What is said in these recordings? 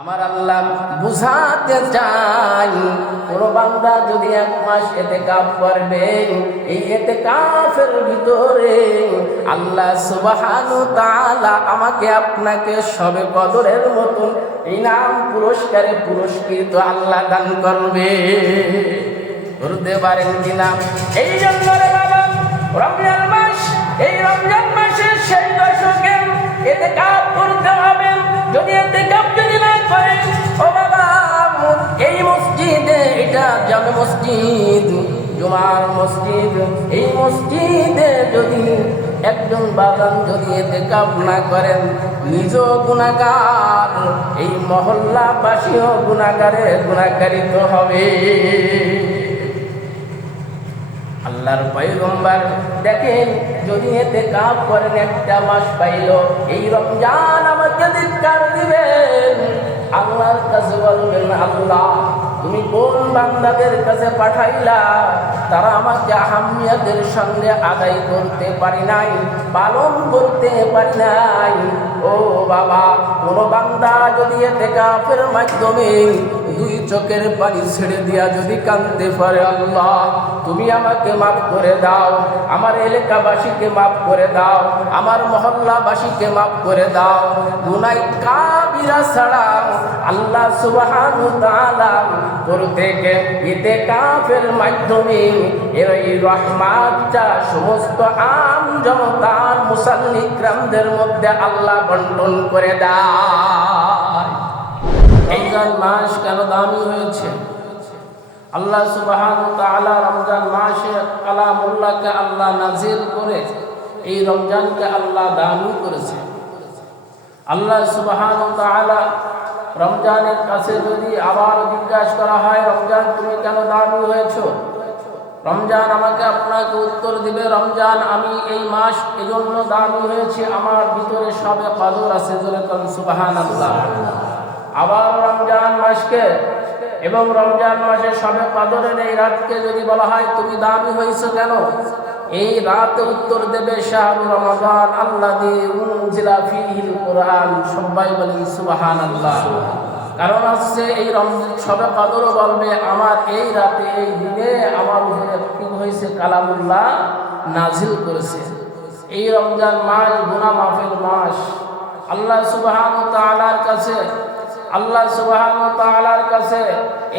আমার আল্লাহ বুঝাতে চাই, কোন বান্দা যদি 1 মাস ইতিকাফ করবে, এই ইতিকাফের ভিতরে আল্লাহ সুবহানাহু তাআলা আমাকে আপনাকে সবে কদরের মতন ইনাম পুরস্কারে পুরস্কৃত আল্লাহ দান করবে। করতে পারেন কিনা? এই জন্য রে বাবা, রমজান মাস, এই রমজান মাসের শেষ দশকে ইতিকাফ করতে হবে। যদি ইতিকাফ যদি না করেন, ও বাবা, এই মসজিদে, এটা জামে মসজিদ, জুমার মসজিদ, এই মসজিদে যদি একজন বাগান যদি ইতিকাফ না করেন, নিজও গুনাহগার, এই মহল্লাবাসীও গুনাহগারিত হবে। আল্লাহর পয়গম্বর দেখেন, যদি ইতিকাফ করেন 1টা মাস পাইল, এই রমজান আমাকে ধিক্কার দিবেন, আল্লাহর কাছে বলবেন, আল্লাহ তুমি কোন বান্দাদের কাছে পাঠাইলা, তারা আমাকে আহমিয়তের সঙ্গে আদায় করতে পারি নাই, পালন করতে পারি নাই। ও বাবা, কোন বান্দা যদি ইতিকাফের মাধ্যমে 2 চোখের পানি ছেড়ে দিয়া যদি কাঁদতে পারে, আল্লাহ তুমি আমাকে মাফ করে দাও, আমার এলাকাবাসীকে মাফ করে দাও, আমার মহল্লাবাসীকে মাফ করে দাও, গুনাহ কাবিরা ছাড়া আল্লাহ সুবহানাহু তাআলা প্রত্যেকে ইতিকাফের মাধ্যমে এই রহমতটা সমস্ত আম জনতার মুসাল্লি কিরামদের মধ্যে আল্লাহ বন্টন করে দেয়। রমজান মাস কেন দামি হয়েছে? আল্লাহ সুবহানাহু তাআলা রমজান মাসে কালামুল্লাহকে আল্লাহ নাজিল করে এই রমজানকে আল্লাহ দামি করেছে। আল্লাহ সুবহানাহু তাআলা রমজানের কাছে যদি আবার জিজ্ঞাসা করা হয়, রমজান তুমি কেন দামি হয়েছো? রমজান আমাকে আপনাকে উত্তর দিবে, রমজান আমি এই মাস এজন্য দামি হয়েছে, আমার ভিতরে সবে কদর আছে। সুবহানাল্লাহ। আবার রমজান মাসকে এবং রমজান মাসে সবে কদরের এই রাতকে যদি বলা হয় তুমি দামি হয়েছো কেন, এই রাতে উত্তর দেবে শাহরু রমাদান আল্লাযী উনজিলা ফীহিল কুরআন। সবাই বলি সুবহানাল্লাহ। কারণ আছে এই সবে কদরও বলবে আমার এই রাতে, এই দিনে আমার উপরে কি হয়েছে, কালামুল্লাহ নাজিল করেছে। এই রমজান মাস গুনাহ মাফের মাস। আল্লাহ সুবহানাহু তাআলার কাছে, আল্লাহ সুবহানাহু তাআলার কাছে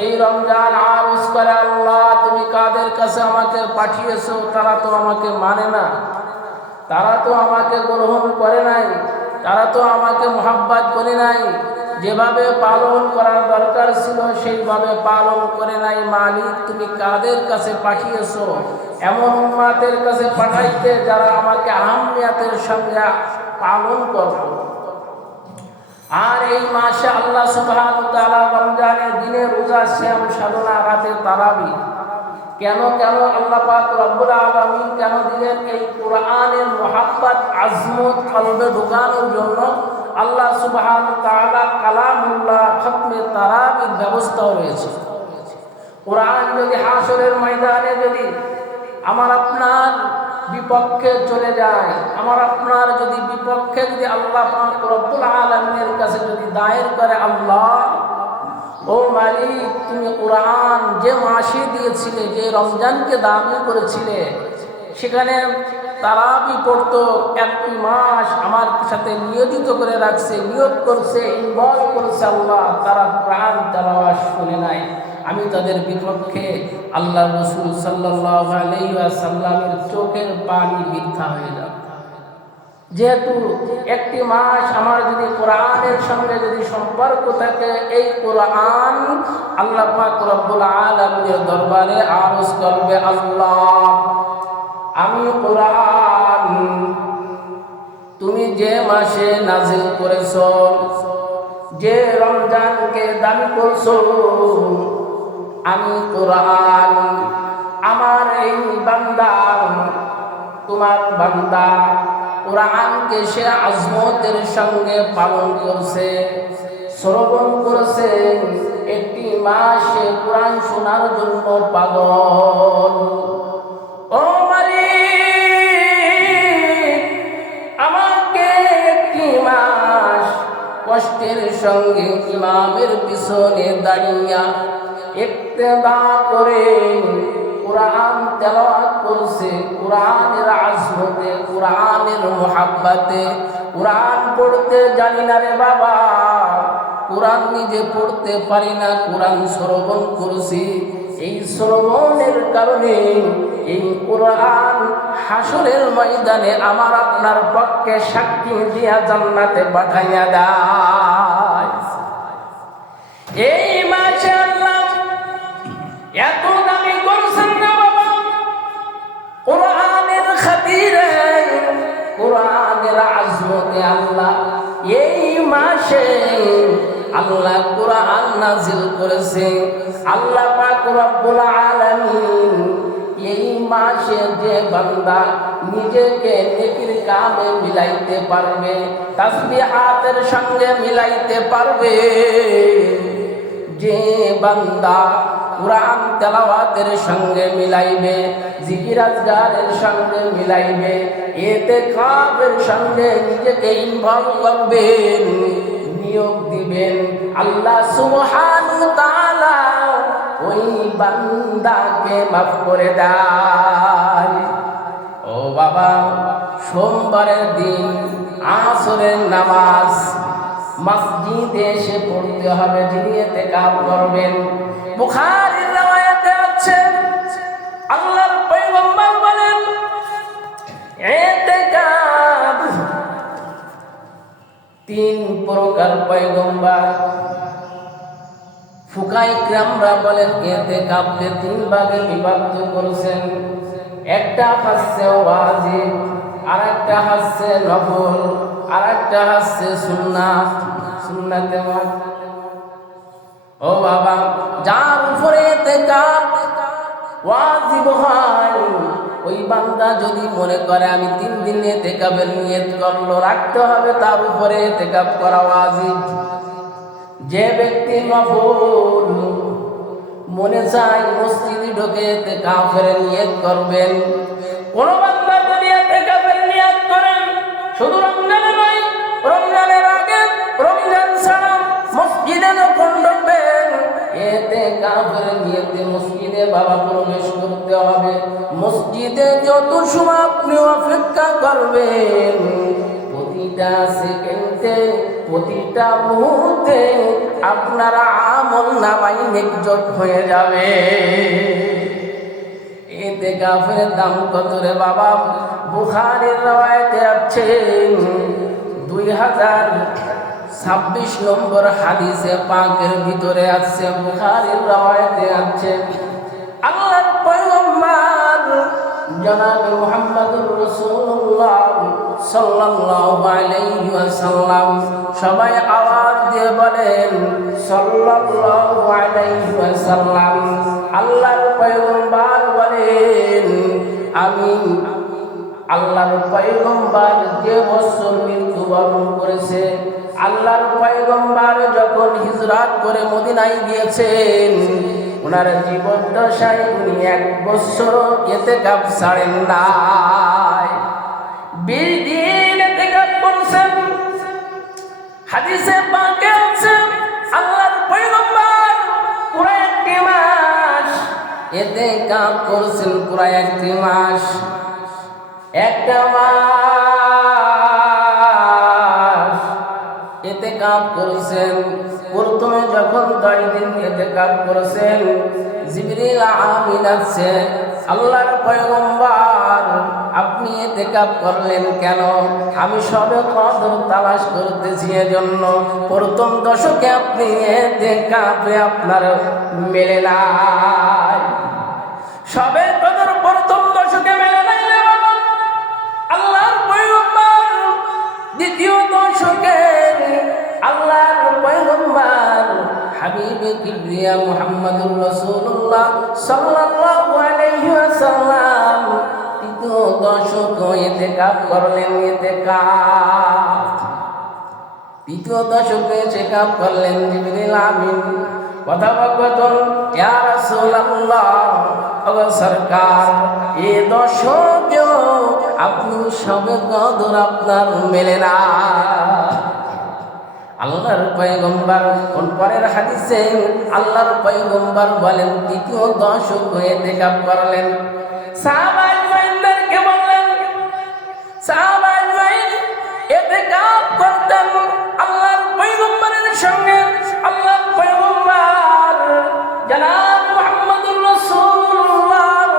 এই রমজান আরজ করে, আল্লাহ তুমি কাদের কাছে আমাকে পাঠিয়েছো, তারা তো আমাকে মানে না, তারা তো আমাকে গ্রহণ করে নাই, তারা তো আমাকে মুহাব্বত করে নাই, যেভাবে পালন করার দরকার ছিল সেইভাবে পালন করে নাই। মালিক তুমি কাদের কাছে পাঠিয়েছো? এমন উম্মতের কাছে পাঠাইতে যারা আমাকে আহমিয়তের সঙ্গে পালন করবে। আর এই মাসে আল্লাহ সুবহানাহু তাআলা রমজানের দিনে রোজা, সিয়াম, সাধনা, রাতে তারাবি কেন আল্লাহ পাক রব্বুল আলামিন কেন দিলেন? এই কোরআনের মুহাব্বত, আজমত কলবে ঢোকানোর জন্য আল্লাহ সুবহানাহু তাআলা কালামুল্লাহ খতমে তারাবির ব্যবস্থা রয়েছে। কোরআন যদি হাসরের ময়দানে যদি আমার আপনার বিপক্ষে চলে যায়, আমার আপনার যদি বিপক্ষে যদি আল্লাহ পাক রব্বুল আলামিনের কাছে যদি দায়ের করে, আল্লাহ ও মালিক তুমি কোরআন যে মাসে দিয়েছিলে, যে রমজানকে দামি করেছিলে, সেখানে তারাবি পড়তো 1 মাস আমার সাথে নিয়োজিত করে রাখছে, নিয়োগ করছে, ইনভলভ করছে, আল্লাহ তারা কোরআন তেলাওয়াত শুনে নাই, আমি তাদের বিপক্ষে আল্লাহ রাসূল সাল্লাল্লাহু আলাইহি ওয়াসাল্লামের চোখের পানি বৃথা হয়ে যাবে। যেহেতু 1 মাস আমার যদি কোরআনের সঙ্গে যদি সম্পর্ক থাকে, এই কোরআন আল্লাহ পাক রব্বুল আলামিনের দরবারে আরজ করবে, আল্লাহ আমি কোরআন তুমি যে মাসে নাজিল করেছো, যে রমজানকে দামি করছো, আমি কোরআন আমার এই বান্দা, তোমার বান্দা কোরআনকে সে আজমতের সঙ্গে পালন করছে, শ্রবণ করেছে, 1 মাস সে কোরআন শোনার জন্য পাগল। ও মালিক আমাকে 1 মাস কষ্টের সঙ্গে ইমামের পিছনে দাঁড়িয়ে ইক্তেদা করে কুরআন তেলাওয়াত করছে, কুরআনের আজমতে, কুরআনের মুহাব্বতে। কুরআন পড়তে জানি না রে বাবা, কুরআন নিজে পড়তে পারি না, কুরআন শ্রবণ করছি। এই শ্রবণের কারণে এই কুরআন হাসরের ময়দানে আমার আপনার পক্ষে সাক্ষী দিয়া জান্নাতে পাঠাইয়া দেয়। এই মাসে আল্লাহ এত দামি করছেন না বাবা, কুরআনের খাতিরে, কুরআনের আজমতে আল্লাহ এই মাসে আল্লাহ কুরআন নাজিল করেছে। আল্লাহ পাক রব্বুল আলামিন এই মাসে যে বান্দা নিজেকে নেকির কামে মিলাইতে পারবে, তাসবিহাতের সঙ্গে মিলাইতে পারবে, যে বান্দা কুরআন তেলাওয়াতের সঙ্গে মিলাইবে, জিকির আজকারের সঙ্গে মিলাইবে, ইতিকাফের সঙ্গে নিজেকে ইনভলভ করবেন, নিয়োগ দিবেন, আল্লাহ সুবহানাহু ওয়া তাআলা ওই বান্দাকে মাফ করে দেয়। ও বাবা, সোমবারের দিন আসরের নামাজ মসজিদে এসে পড়তে হবে যিনি ইতিকাফ করবেন। বুখারীর riwayate আছে আল্লাহর পয়গম্বর বলেন ইতিকাফ তিন প্রকার। পয়গম্বর ফুকাহায়ে কিরামরা বলেন ইতিকাফকে তিন ভাগে বিভক্ত করেছেন। একটা হচ্ছে ওয়াজিব, আরেকটা হচ্ছে নফল, আরেকটা হচ্ছে সুন্নাত। সুন্নাতে ও বাবা, যার উপরে ইতিকাফ ওয়াজিব হয়, ওই বান্দা যদি মনে করে আমি 3 দিন ইতিকাফের নিয়ত করলো, রাখতে হবে তার উপরে ইতিকাফ করা ওয়াজিব। যে ব্যক্তি নফল মনে চায় মসজিদে ঢুকে ইতিকাফের নিয়ত করবেন। কোন বান্দা যদি ইতিকাফের নিয়ত করেন, শুধু রমজানে নয়, রমজানের আগে, রমজান ছাড়া মসজিদে যখন ঢুকবেন ইতিকাফের নিয়তে মসজিদে বাবা প্রবেশ করতে হবে। মসজিদে যত সময় আপনি অপেক্ষা করবেন, প্রতিটা সেকেন্ডে, প্রতিটা মুহূর্তে আপনার আমল নামায় নেকযোগ হয়ে যাবে। ইতিকাফের দাম কত রে বাবা? বুখারীর riwayate আছে 2026 নম্বর হাদিসে পাকের ভিতরে আছে, বুখারীর riwayate আছে আল্লাহর পয়গম্বর জনাব মুহাম্মদুর রাসূলুল্লাহ সাল্লাল্লাহু আলাইহি ওয়াসাল্লাম, সবাই আওয়াজ দিয়ে বলেন সাল্লাল্লাহু আলাইহি ওয়াসাল্লাম। আল্লাহর পয়গম্বর বলেন, আমি আল্লাহর পয়গম্বর যে বছর মৃত্যুবরণ করেছে, আল্লাহর পয়গম্বর যখন হিজরত করে মদিনায় গিয়েছেন, ওনার জীবন দশায় উনি 1 বছর ইতিকাফ ছাড়েন নাই, 20 দিন ইতিকাফ করছেন। হাদিসে পাকে আছে আল্লাহর পয়গম্বর পুরো 1 মাস ইতিকাফ করছেন, পুরো 1 মাস। 1 মাস ইতিকাফ করেছেন। প্রথমে যখন 10 দিন ইতিকাফ করেছেন, জিবরিল আমিন আছে, আল্লাহর পয়গম্বর আপনি ইতিকাফ করলেন কেন? আমি সবে কদর তালাশ করতেছি, এজন্য প্রথম দশকে আপনি ইতিকাফে আপনার মেলে নাই। সবে কদর প্রথম দশকে মেলে নাই রে বাবা। আল্লাহর পয়গম্বর দ্বিতীয় দশকে, আল্লাহর পয়গম্বর হাবিবে কিবরিয়া মুহাম্মদুর রাসূলুল্লাহ সাল্লাল্লাহু আলাইহি ওয়াসাল্লাম তৃতীয় দশকে ইতিকাফ করলেন। তৃতীয় দশকে ইতিকাফ করলেন। জিবরিল আমিন কথা বলতেন, ইয়া রাসূলুল্লাহ, ওগো সরকার, এই দশকেও আপনি সবে কদর আপনার মেলে না। আল্লাহর পয়গম্বর কোন পরের হাদিসে আল্লাহর পয়গম্বর বলেন তৃতীয় দশক ইতিকাফ করলেন। সাহাবায়ে-কেরামদেরকে বললেন, সাহাবায়ে-কেরাম ইতিকাফ করতেন আল্লাহর পয়গম্বরের সঙ্গে। আল্লাহর পয়গম্বর জনাব মুহাম্মদুর রাসূলুল্লাহ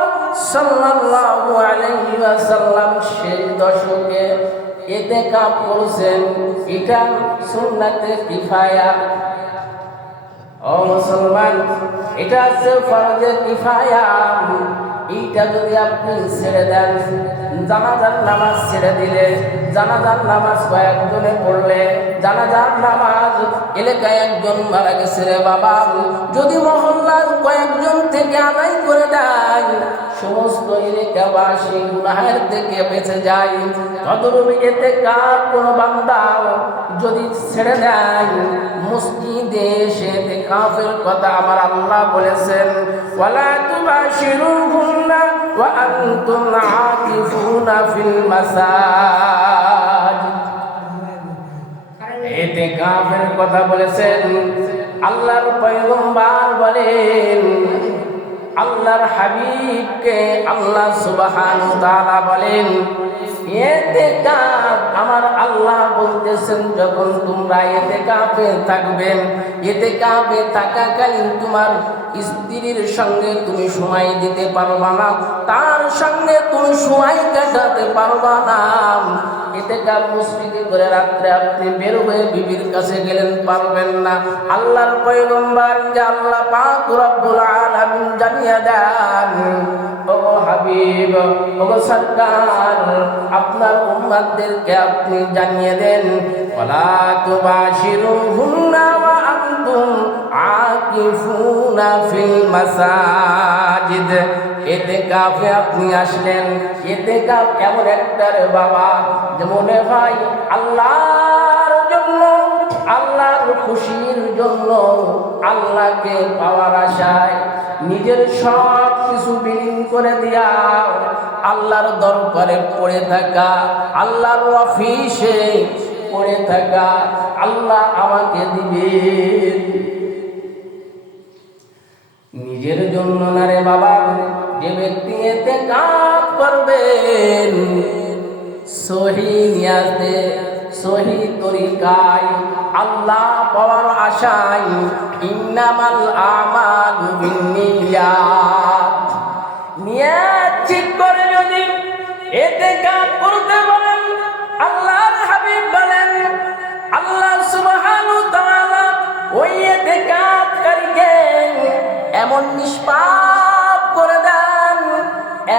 সাল্লাল্লাহু আলাইহি ওয়াসাল্লাম সেই দশকে ইতিকাফ করছেন। এটা সুন্নাতে কিফায়া। ও মুসলমান, এটা আছে ফরজে কিফায়া। এইটা যদি আপনি ছেড়ে দেন, জানাজার নামাজ ছেড়ে দিলে, জানাজার নামাজ কয়েকজনে পড়লে, জানাজার নামাজ এলাকায় একজন মারা গেছে রে বাবা, যদি মহল্লার কয়েকজন থেকে আদায় করে দেয়, সমস্ত এলাকাবাসী গুনাহের থেকে বেঁচে যায়। তদরূপ ইতিকাফ কোন বান্দা যদি ছেড়ে দেয়, মসজিদে এসে ইতিকাফের কথা আমার আল্লাহ বলেছেন, ওয়ালা তুবাশিরুহুন্না ওয়া আনতুম আকিফুনা ফিল মাসাজিদ। ইতিকাফের কথা বলেছেন। আল্লাহর পয়গম্বর বলেন, আল্লাহর হাবিবকে আল্লাহ সুবহানাহু ওয়া তাআলা বলেন, ইতিকাফ আমার আল্লাহ বলতেছেন যখন তোমরা ইতিকাফে থাকবেন, ইতিকাফে থাকাকালীন তোমার স্ত্রীর সঙ্গে তুমি সময় দিতে পারবা না, তার সঙ্গে তুমি সময় কাটাতে পারবা না। ইতিকাফ মসজিদে করে রাত্রে আপনি বের হয়ে বিবির কাছে গেলেন, পারবেন না। আল্লাহর পয়গম্বর যে আল্লাহ পাক রব্বুল আলামিন জানিয়ে দেন, ও হাবিব, ও সরকার, আপনার উম্মতদেরকে আপনি জানিয়ে দেন, ওয়ালা তুবাশিরুহুন্না ওয়া আনতুম আকিফুনা ফিল মাসাজিদ। ইতিকাফে আপনি আসলেন, ইতিকাফ এমন একটা রে বাবা যে মনে হয় আল্লাহর জন্য, আল্লাহর খুশির জন্য, আল্লাহকে পাওয়ার আশায় নিজের সব কিছু বিলীন করে দিয়া আল্লাহর দরবারে পড়ে থাকা, আল্লাহর অফিসে পড়ে থাকা, আল্লাহ আমাকে দিবেন। নিজের জন্য না রে বাবা। যে ব্যক্তি ইতিকাফ করবেন সহি নিয়াতে, সহি তরিকায়, আল্লাহ পাওয়ার আশায়, ইন্নামাল আমালু বিন্নিয়াত, নিয়াত ঠিক করে যদি ইতিকাফ করতে বলেন, আল্লাহর হাবিব বলেন, আল্লাহ সুবহানাহু ওয়া তাআলা ওই ইতিকাফকারীকে এমন নিষ্পাপ করে দেন,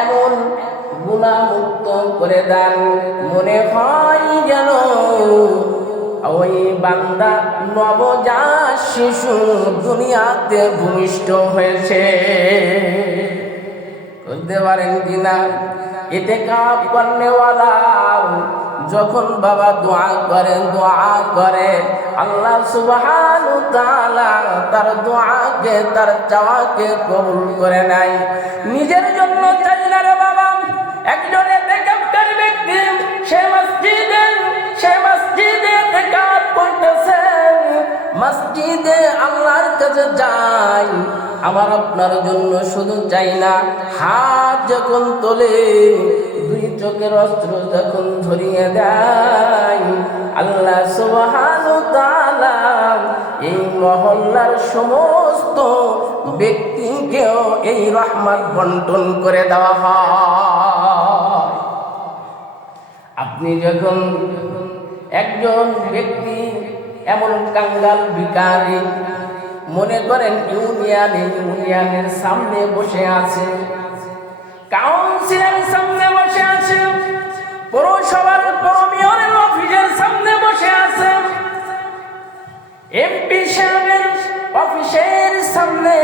এমন গুনাহমুক্ত করে দেন, মনে হয় যেন ওই বান্দা নবজাত শিশু দুনিয়াতে ভূমিষ্ঠ হয়েছে। করতে পারেন কিনা? ইতিকাফ করনেওয়ালা যখন বাবা দোয়া করে আল্লাহ সুবহানাহু ওয়া তাআলা তার দোয়াকে, তার চাওয়াকে কবুল করে নেয়। নিজের জন্য চাই না রে বাবা। একজন ইতিকাফকারী ব্যক্তি সে মসজিদে ইতিকাফ করতেছে, মসজিদে আল্লাহর কাছে যাই, আমার আপনার জন্য শুধু চাই না, হাত যখন তোলে, দুই চোখের অস্ত্র যখন ধরিয়ে দেয়, আল্লাহ সুবহানাহু ওয়া তাআলা এই মহল্লার সমস্ত ব্যক্তিকেও এই রহমত বন্টন করে দেওয়া হয়। আপনি যখন একজন ব্যক্তি এমন কাঙ্গাল ভিখারি, মনে করেন ইউনিয়নের সামনে বসে আছে, কাউন্সিলের সামনে বসে আছে, পৌরসভার মেয়রের অফিসের সামনে বসে আছে, এমপি সাহেবের অফিসের সামনে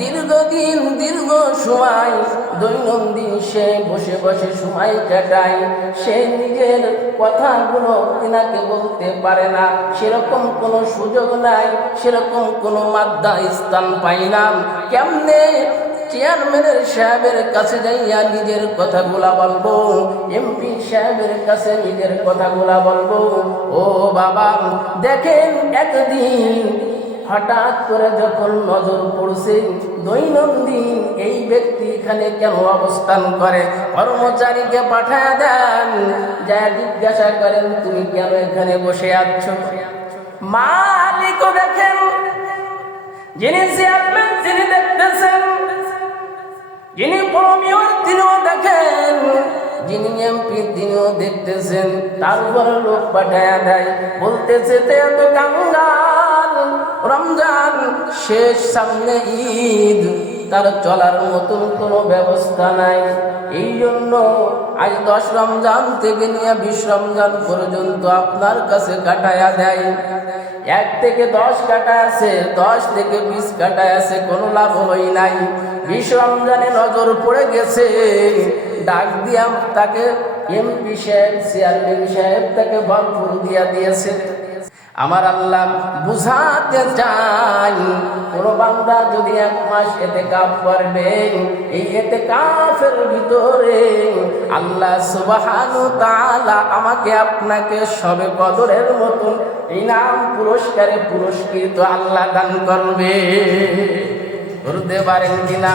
দীর্ঘদিন দীর্ঘ সময় দৈনন্দিন সে বসে বসে সময় কাটায়, সে নিজের কথাগুলো তিনাকে বলতে পারে না, সেরকম কোনো সুযোগ নাই, সেরকম কোনো মাধ্যম স্থান পাই না। কেমনে চেয়ারম্যানের সাহেবের কাছে যাইয়া নিজের কথাগুলা বলবো, এমপি সাহেবের কাছে নিজের কথাগুলা বলবো। ও বাবা, দেখেন একদিন হঠাৎ করে যখন নজর পড়ছে দৈনন্দিন এই ব্যক্তি এখানে কেন অবস্থান করে, কর্মচারীকে পাঠায় দেন, যা জিজ্ঞাসা করেন তুমি কেন এখানে বসে আছো। মালিকও দেখেন, যিনি চেয়ারম্যান তিনি দেখতেছেন, যিনি প্রমিয়র তিনিও দেখেন, যিনি এমপি তিনিও দেখতেছেন। তারপরে লোক পাঠায়া দেয়, বলতেছে তে এত কাঙ্গাল, রমজান শেষ, সামনে ঈদ, তার চলার মতন কোনো ব্যবস্থা নাই। এই জন্য আজ 10 রমজান থেকে নিয়ে 20 রমজান পর্যন্ত আপনার কাছে কাটায়া দেয়। 1 থেকে 10 কাটা আছে, 10 থেকে 20 কাটা আছে, কোনো লাভ হয় নাই। 20 রমজানে নজর পড়ে গেছে, ডাক দিয়া তাকে এমপি সাহেব চেয়ারম্যান সাহেব তাকে ভরপুর দিয়া দিয়েছে। আমার আল্লাহ বুঝাতে চাই, কোন বান্দা যদি 1 মাস ইতিকাফ করবে, এই ইতিকাফের ভিতরে আল্লাহ সুবহানাহু ওয়া তাআলা আমাকে আপনাকে সবে কদরের মতন ইনাম পুরস্কারে পুরস্কৃত আল্লাহ দান করবে। করতে পারেন কিনা?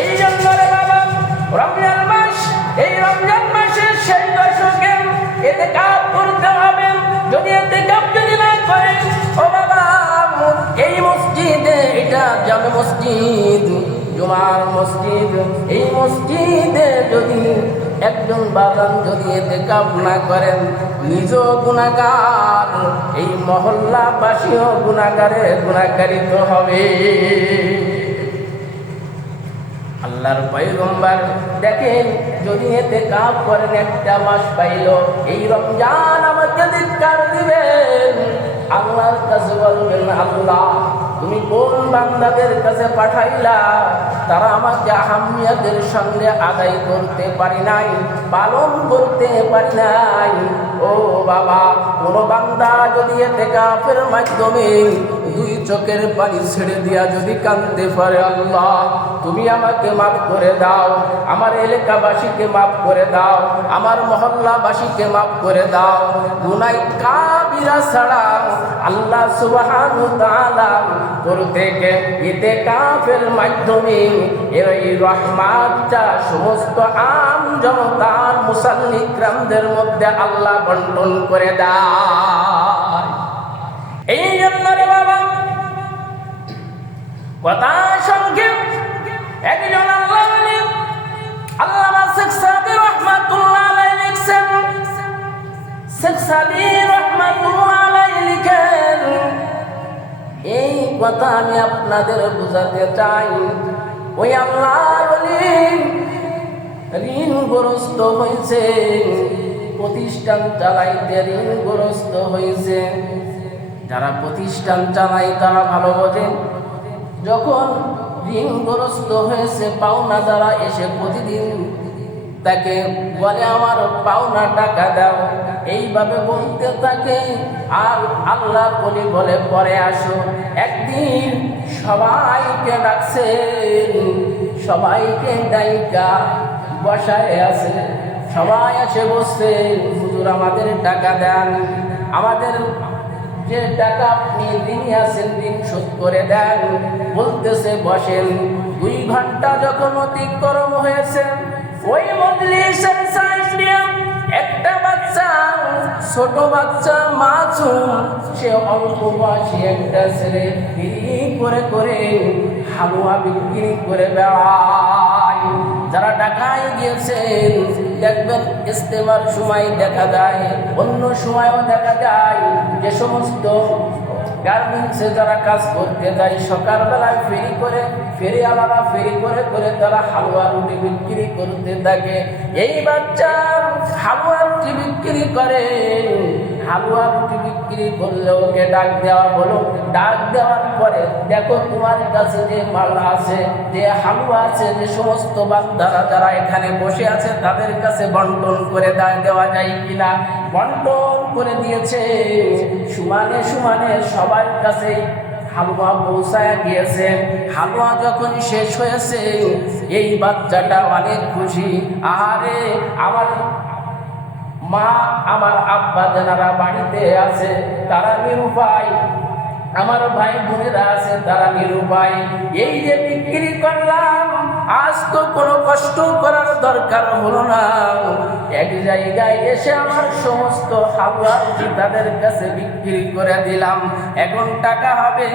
এই জন্য রে বাবা, রমজান মাস, এই রমজান মাসের সেই দশকে ইতিকাফ করতে হবে। যদি ইতিকাফ যদি না করেন, ও বাবা, এই মসজিদে, এটা জামে মসজিদ, জুমার মসজিদ, এই মসজিদে যদি একজন বাগান যদি ইতিকাফ না করেন, নিজ গুনাহগার, এই মহল্লাবাসীও গুনাহগারিত হবে। আল্লাহর পয়গম্বর দেখেন, যদি ইতিকাফ করেন 1 মাস পাইল, এই রমজান আমাকে ধিক্কার দিবেন, আল্লাহর কাছে বলবেন আল্লাহ তুমি কোন বান্দাদের কাছে পাঠাইলা, তারা আমাকে আহমিয়তের সঙ্গে আদায় করতে পারি নাই, পালন করতে পারি নাই। ও বাবা, কোন বান্দা যদি ইতিকাফের মাধ্যমে 2 চোখের পানি ছেড়ে দিয়া যদি কাঁদতে পারে, আল্লাহ তুমি আমাকে মাফ করে দাও, আমার এলাকাবাসীকে মাফ করে দাও, আমার মহল্লাবাসীকে মাফ করে দাও, গুনাহ কাবিরা ছাড়া আল্লাহ সুবহানাহু ওয়া তাআলা প্রত্যেকে ইতিকাফের মাধ্যমে এই রহমতটা সমস্ত আম জনতার মুসাল্লি কিরামদের মধ্যে আল্লাহ বন্টন করে দেয়। এই জন্য রে বাবা, কথা সংক্ষেপ, একজন আল্লামা শেখ সাদি রহমাতুল্লাহ আলাইহি লিখছেন, শেখ সাদি রহমাতুল্লাহ আলাইহি লিখেন, এই কথা আমি আপনাদের বুঝাতে চাই। ওই আল্লাহর ওলি ঋণগ্রস্ত হয়েছে, প্রতিষ্ঠান চালাইতে ঋণগ্রস্ত হয়েছে। যারা প্রতিষ্ঠান চালায় তারা ভালো বোঝে, যখন ঋণগ্রস্ত হয়েছে, পাওনা যারা এসে প্রতিদিন তাকে বলে আমার পাওনা টাকা দাও, এইভাবে বলতে থাকে। আর আল্লাহ বলি বলে পরে আসো। একদিন সবাইকে ডাকছেন, সবাইকে ডাইকা বসায় আছে, সবাই এসে বসছে, হুজুর আমাদের টাকা দেন, আমাদের যে টাকা আপনি ঋণী আছেন ঋণ শোধ করে দেন। বলতেছে বসেন। 2 ঘন্টা যখন অতিক্রম হয়েছে, ওই মজলিসের সাইডে একটা বাচ্চা, ছোট বাচ্চা মাসুম, সে অল্প বয়সী একটা ছেলে বিক্রি করে হালুয়া বিক্রি করে বেড়ায়। যারা ঢাকায় গিয়েছেন দেখবেন ইস্তেমার সময় দেখা যায়, অন্য সময়ও দেখা যায়, যে সমস্ত গার্মেন্টসে যারা কাজ করতে যায় সকালবেলায় ফেরিওয়ালারা ফেরি করে তারা হালুয়া রুটি বিক্রি করতে থাকে। এই বাচ্চা হালুয়া রুটি বিক্রি করে, হালুয়া রুটি বিক্রি করলে ওকে ডাক দেওয়া হলো। ডাক দেওয়ার পরে দেখো তোমার কাছে যে মাল আছে, যে হালুয়া আছে, যে সমস্ত বান্দারা যারা এখানে বসে আছে তাদের কাছে বন্টন করে দেওয়া যায় কিনা। বন্টন করে দিয়েছে, সমানে সমানে সবার কাছে হালুয়া পৌঁছায় গিয়েছে। হালুয়া যখন শেষ হয়েছে, এই বাচ্চাটা অনেক খুশি। আরে আমার মা, আমার আব্বা যারা বাড়িতে আছে তারা নিরুপায়, আমার ভাই বোনেরা আছে তারা নিরুপায়। এই যে বিক্রি করলাম, আজ তো কোনো কষ্ট করার দরকার হলো না। এক জায়গায় এসে আমার সমস্ত হালুয়া রুটি তাদের কাছে বিক্রি করে দিলাম। এখন টাকা হবে,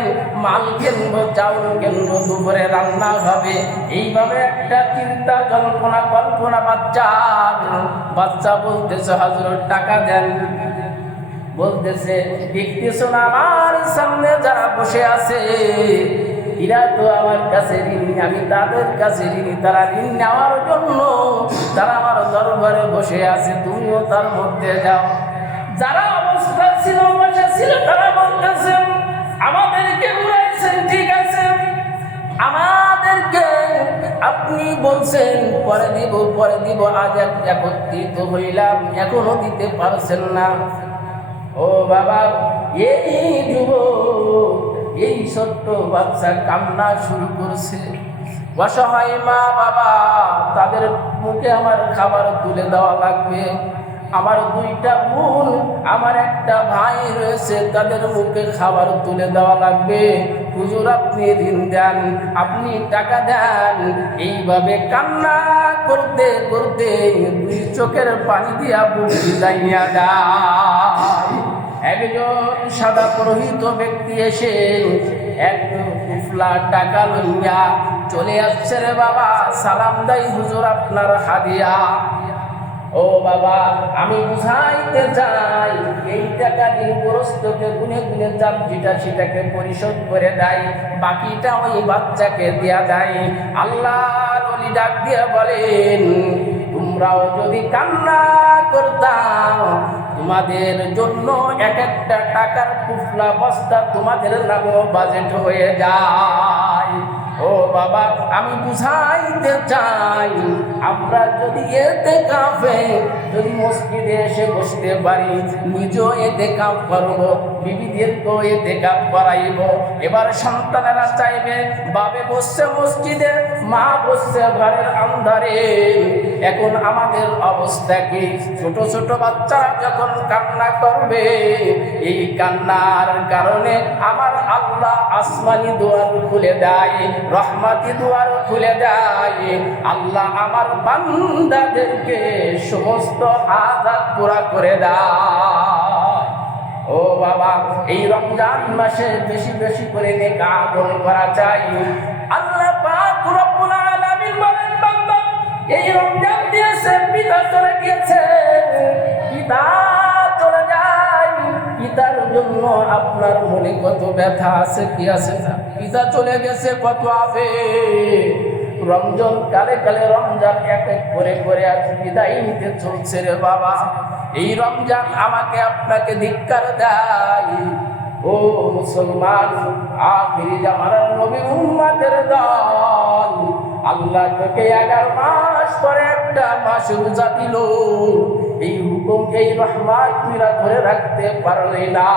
মাল কিনবো, চাউল কিনবো, দুপুরে রান্না হবে। এইভাবে একটা চিন্তা কল্পনা বাচ্চা বলতেছে, হযরত টাকা দেন। বলতেছে, দেখতেছো না আমার সামনে যারা বসে আছে, এরা তো আমার কাছে ঋণী, আমি তাদের কাছে ঋণী। তারা ঋণ নেওয়ার জন্য তারা আমার দরবারে বসে আছে, তুমিও তার মধ্যে যাও। যারা অবস্থা ছিল, বসে ছিল, তারা বলতেছে, আমাদেরকে উড়াইছেন, ঠিক আছে, আমাদেরকে আপনি বলছেন পরে দিব, আজ একত্রিত হইলাম, এখনো দিতে পারছেন না। ও বাবা, এই যুবক, এই ছোট্ট বাচ্চা কান্না শুরু করছে। অসহায় মা বাবা, তাদের মুখে আমার খাবার তুলে দেওয়া লাগবে। আমার দুইটা বোন, আমার একটা ভাই রয়েছে, তাদের মুখে খাবার তুলে দেওয়া লাগবে। হুজুর আপনি ঋণ দেন, আপনি টাকা দেন। এইভাবে কান্না করতে করতে দুই চোখের পানি দিয়া বুক ভিজাইয়া যায়। একজন সাদা পুরোহিত ব্যক্তি এসে এক টুকলা টাকা লইয়া চলে আসছে। রে বাবা, সালাম দেই, হুজুর আপনার হাদিয়া। ও বাবা, আমি বুঝাইতে চাই, এই টাকা ঋণগ্রস্তকে গুনে গুনে যার যেটা সেটাকে পরিশোধ করে দেয়, বাকিটা ওই বাচ্চাকে দেয়া যায়। আল্লাহর ওলি ডাক দিয়ে বলেন, তোমরাও যদি কান্না করতাম, তোমাদের জন্য এক একটা টাকার টুকলা বস্তা তোমাদের নামেও বাজেট হয়ে যায়। ও বাবা, আমি বুঝাইতে চাই, আমরা যদি ইতিকাফে যদি মসজিদে এসে বসতে পারি, নিজেও ইতিকাফ করব, বিবিদেরকেও ইতিকাফ করাইব। এবার সন্তানেরা চাইবে, বাবে বসছে মসজিদে, মা বসছে ঘরের আন্ধারে। এখন আমাদের অবস্থা কি? ছোট ছোট বাচ্চারা যখন কান্না করবে, এই কান্নার কারণে আমার আল্লাহ আসমানি দুয়ার খুলে দেয়, রহমতি দুয়ার খুলে দেয়। আল্লাহ আমার বান্দাদেরকে সমস্ত হাজাত পুরা করে দেয়। ও বাবা, এই রমজান মাসে বেশি বেশি করে নেক আমল করা চাই। আল্লাহ পাক রব্বুল আলামিন বলেন, বান্দা এই রমজান দিয়েছে, পিতা চলে গিয়েছে, পিতা চলে যায়, পিতার জন্য আপনার মনে কত ব্যথা আছে, কি আছে না? পিতা চলে গেছে, কত আবে। রমজান কালে কালে রমজান এক এক করে করে আজ বিদায় নিতে চলছে। রে বাবা, এই রমজান আমাকে আপনাকে ধিক্কার দেয়। ও মুসলমান, আখিরি জামানার নবী উম্মতের দল, আল্লাহ তোকে 11 মাস পরে একটা মাস রোজা দিল। এই হুকুম, এই রহমত তুইরা ধরে রাখতে পারলি না,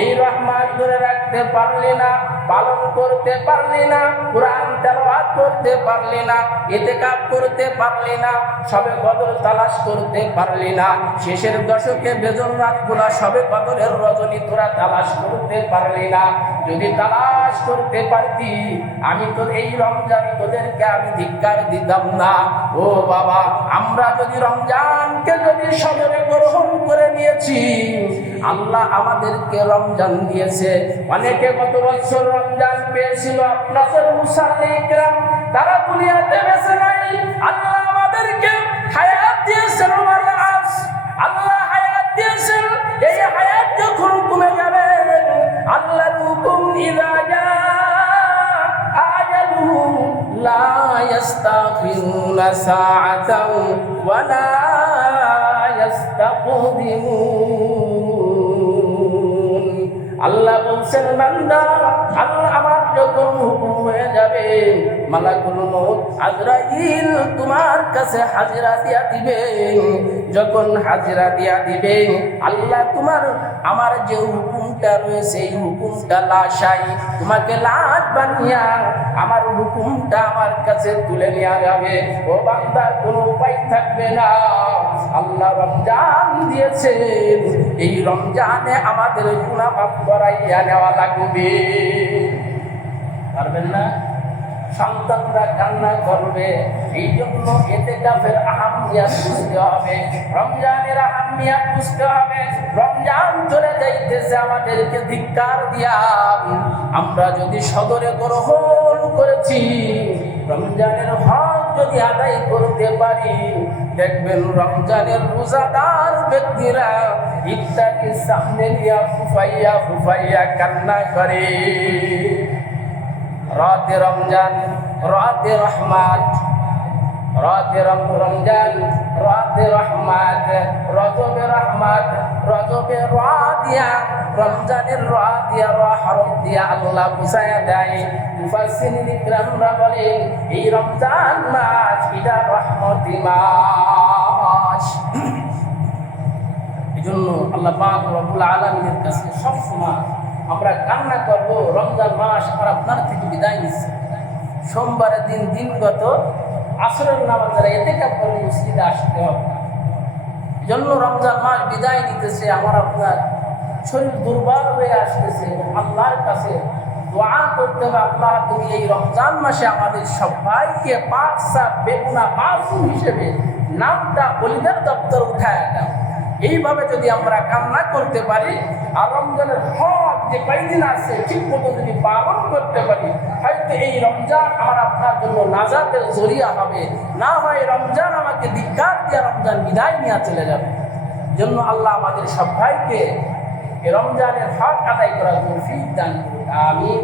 এই রহমত ধরে রাখতে পারলি না, পালন করতে পারলি না, কোরআন তেলাওয়াত করতে পারলি না, ইতিকাফ করতে পারলি না, সবে কদর তালাশ করতে পারলি না, শেষের দশকে বেজন রাতগুলা সবে কদরের রজনী তোরা তালাশ করতে পারলি না। যদি তালাশ করতে পারতি, আমি তো এই রমজান তোদেরকে আমি ধিক্কার দিতাম না। ও বাবা, আমরা যদি রমজানকে যদি সদরে গ্রহণ করে নিয়েছি, আল্লাহ আমাদেরকে রমজান দিয়েছে। অনেকে গত বছর রমজান পেয়েছিল, আপনাদের মুসাল্লি ইকরাম, তারা দুনিয়াতে বেঁচে নাই। আল্লাহ আমাদেরকে হায়াত দিয়েছেন, আল্লাহ হায়াত দিয়েছেন। এই হায়াত যখন কমে যাবে, আল্লাহর হুকুম, ইযা জাআ আজালুহুম লা ইস্তাগফিরুনা সাআতাও ওয়া লা ইস্তাকদিমুন। আল্লাহ বলছেন, বান্দা, আল্লাহ আমার যখন হুকুম হয়ে যাবে, যাবে, মালাকুল মউত আজরাইল তোমার কাছে হাজিরা দিয়া দিবে। যখন হাজিরা দিয়া দিবে, আল্লাহ তোমার আমার যে হুকুমটা রয়েছে এই হুকুমটা লাশাই তোমাকে লাশ বানিয়া আমার হুকুমটা আমার কাছে তুলে নেওয়া যাবে। ও বান্দার কোনো উপায় থাকবে না। আল্লাহ রমজান দিয়েছেন, এই রমজানে আমাদের গুনাহ মাফ করাইয়া নেওয়া লাগবে। পারবেন না? সন্তানরা কান্না করবে, এই জন্য ইতিকাফের আহাম্মিয়াত বুঝতে হবে, রমজানের আহাম্মিয়াত বুঝতে হবে। রমজান চলে যাইতেছে আমাদেরকে ধিক্কার দিয়া, আমরা যদি সদরে গ্রহণ করেছি, রমজানের হক যদি আদায় করতে পারি, দেখবেন রমজানের রোজাদার ব্যক্তিরা ইফতারের সামনে নিয়ে ফুফাইয়া ফুফাইয়া কান্না করে। রাতে রমজান, রাতে রহমত, রাতে রমজান, রাতে রহমত, রজবে রহমত, রজবে রাদিয়া, রমজানের রাদিয়া হরফ দিয়া আল্লাহ বুঝায়া দেয়। মুফাসসিরিন ইকরামরা বলেন এই রমজান মাস এটা রহমতি মাস। এজন্য আল্লাহ পাক রব্বুল আলামিনের কাছে সব সময় আমরা কান্না করব, রমজান মাস আর আপনার থেকে বিদায় নিচ্ছে। সোমবারের দিন দিনগত আসরের নামাজের ইতিকাফ করে মসজিদে আসতে হবে। এজন্য রমজান মাস বিদায় নিতেছে, আমার আপনার শরীর দুর্বল হয়ে আসতেছে। আল্লাহর কাছে দোয়া করতে হবে, আল্লাহ তুমি এই রমজান মাসে আমাদের সবাইকে পাক সাফ বেগুনা মাসুম হিসেবে নামটা ওলিদের দপ্তর উঠায় দাও। এইভাবে যদি আমরা কামনা করতে পারি আর রমজানের হক যে কয়দিন আছে ঠিক মতো যদি পালন করতে পারি, হয়তো এই রমজান আমার আপনার জন্য নাজাতের জরিয়া হবে। না হয় রমজান আমাকে ধিক্কার দিয়ে রমজান বিদায় নিয়ে চলে যাবে। জন্য আল্লাহ আমাদের সবাইকে এই রমজানের হক আদায় করার তৌফিক দান করুন। আমিন।